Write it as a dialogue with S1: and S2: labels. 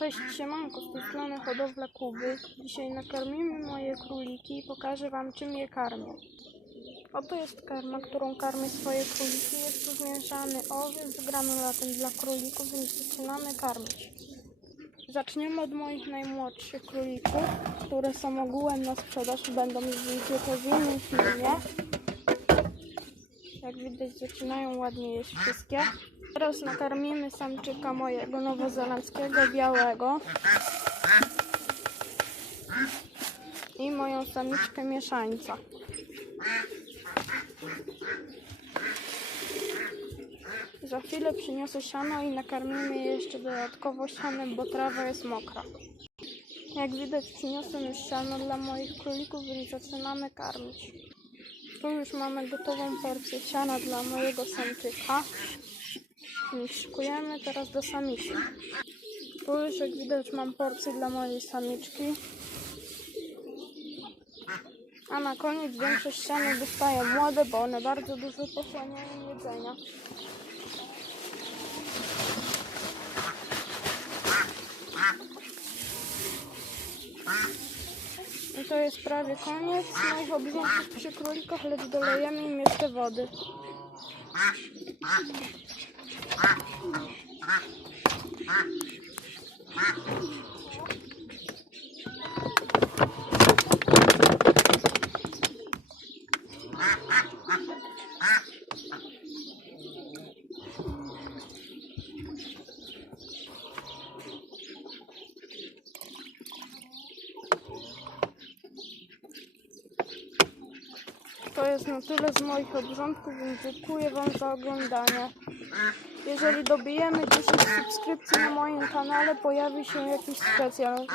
S1: Cześć, siemanko, z tej strony hodowla Kuby. Dzisiaj nakarmimy moje króliki i pokażę Wam, czym je karmię. Oto jest karma, którą karmię swoje króliki. Jest tu zmieszany owiec z granulatem dla królików, więc zaczynamy karmić. Zaczniemy od moich najmłodszych królików, które są ogółem na sprzedaż. Będą już widzicie to w innym filmie. Jak widać, zaczynają ładnie jeść wszystkie. Teraz nakarmimy samczyka mojego nowozelandzkiego białego i moją samiczkę mieszańca. Za chwilę przyniosę siano i nakarmimy je jeszcze dodatkowo sianem, bo trawa jest mokra. Jak widać przyniosłem już siano dla moich królików, więc zaczynamy karmić. Tu już mamy gotową porcję siana dla mojego samczyka. Szykujemy teraz do samicy. Tu już jak widać mam porcję dla mojej samiczki. A na koniec większość sianek dostaje młode, bo one bardzo dużo pochłaniają jedzenia. I to jest prawie koniec moich obrządków przy królikach, lecz dolejemy im jeszcze wody. To jest na tyle z moich obrządków, więc dziękuję Wam za oglądanie. Jeżeli dobijemy 10 subskrypcji na moim kanale, pojawi się jakiś specjal.